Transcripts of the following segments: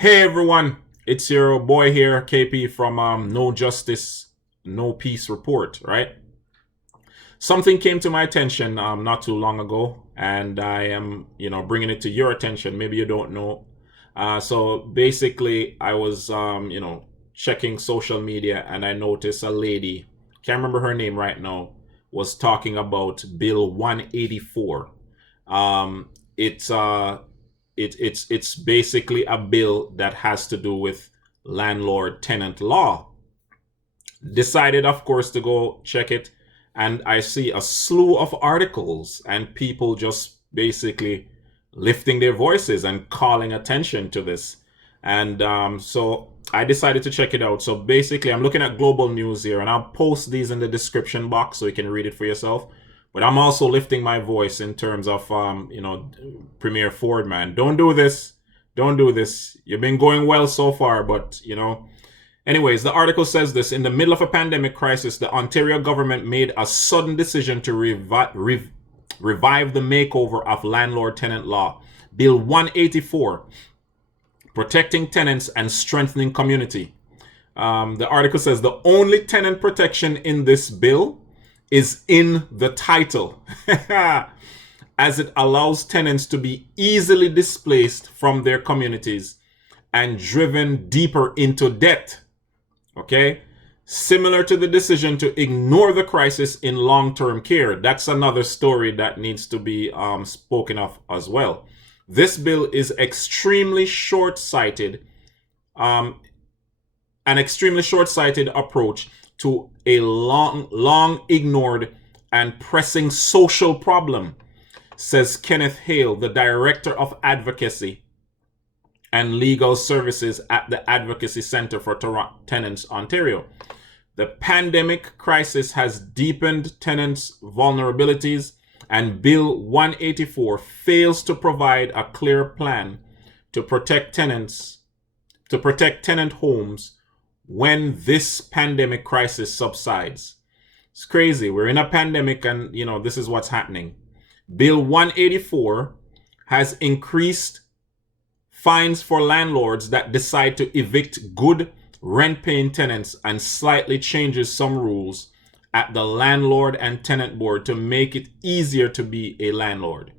Hey everyone, it's your boy here, KP from No Justice, No Peace Report, right? Something came to my attention not too long ago, and I am, bringing it to your attention. Maybe you don't know. So basically, I was, checking social media, and I noticed a lady, can't remember her name right now, was talking about Bill 184. Um, it's it's basically a bill that has to do with landlord tenant law. Decided, of course, to go check it, and I see a slew of articles and people just basically lifting their voices and calling attention to this. And so I decided to check it out. So basically, I'm looking at global news here, and I'll post these in the description box so you can read it for yourself. But I'm also lifting my voice in terms of, Premier Ford, man. Don't do this. Don't do this. You've been going well so far, but, Anyways, the article says this: in the middle of a pandemic crisis, the Ontario government made a sudden decision to revive the makeover of landlord tenant law. Bill 184, protecting tenants and strengthening community. The article says the only tenant protection in this bill is in the title, as it allows tenants to be easily displaced from their communities and driven deeper into debt. Okay? Similar to the decision to ignore the crisis in long-term care. That's another story that needs to be spoken of as well. This bill is extremely short-sighted, an extremely short-sighted approach to a long ignored and pressing social problem, says Kenneth Hale, the Director of Advocacy and Legal Services at the Advocacy Center for Tenants, Ontario. The pandemic crisis has deepened tenants' vulnerabilities, and Bill 184 fails to provide a clear plan to protect tenant homes when this pandemic crisis subsides. It's crazy. We're in a pandemic, and this is what's happening. Bill 184 has increased fines for landlords that decide to evict good rent-paying tenants and slightly changes some rules at the landlord and tenant board to make it easier to be a landlord.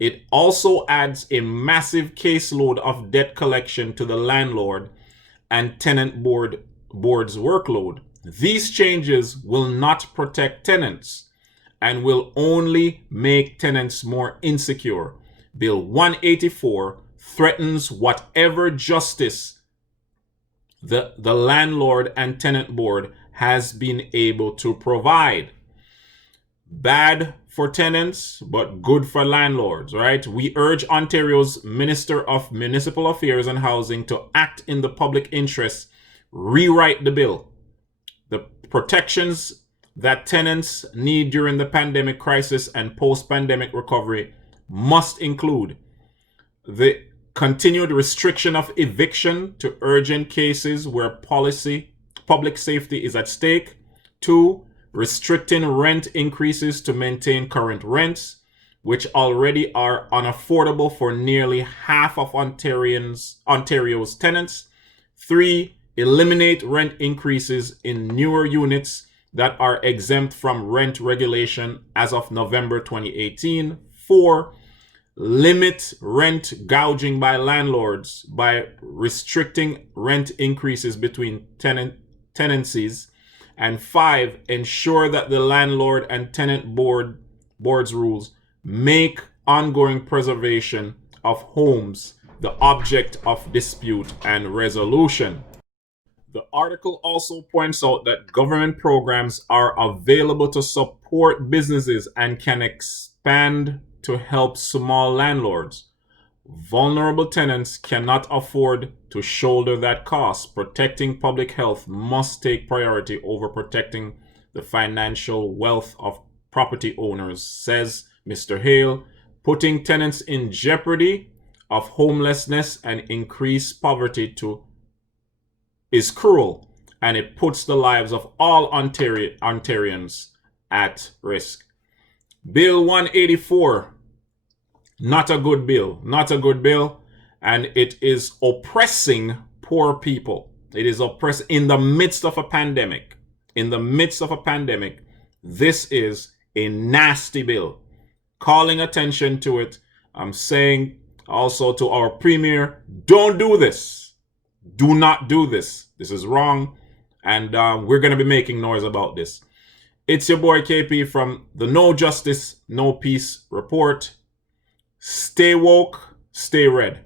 It also adds a massive caseload of debt collection to the landlord and tenant board's workload. These changes will not protect tenants and will only make tenants more insecure. Bill 184 threatens whatever justice the landlord and tenant board has been able to provide. Bad for tenants, but good for landlords, right? We urge Ontario's Minister of Municipal Affairs and Housing to act in the public interest, rewrite the bill. The protections that tenants need during the pandemic crisis and post-pandemic recovery must include the continued restriction of eviction to urgent cases where public safety is at stake. 2, restricting rent increases to maintain current rents, which already are unaffordable for nearly half of Ontario's tenants. 3, eliminate rent increases in newer units that are exempt from rent regulation as of November 2018. 4, limit rent gouging by landlords by restricting rent increases between tenancies. And 5, ensure that the landlord and tenant board's rules make ongoing preservation of homes the object of dispute and resolution. The article also points out that government programs are available to support businesses and can expand to help small landlords. Vulnerable tenants cannot afford to shoulder that cost. Protecting public health must take priority over protecting the financial wealth of property owners, says Mr. Hale. Putting tenants in jeopardy of homelessness and increased poverty is cruel, and it puts the lives of all Ontarians at risk. Bill 184, not a good bill. Not a good bill. and it is oppressing poor people. It is oppressed in the midst of a pandemic. In the midst of a pandemic, this is a nasty bill. Calling attention to it. I'm saying also to our premier, don't do this. Do not do this. This is wrong. And we're going to be making noise about this. It's your boy KP from the No Justice, No Peace report. Stay woke, stay red.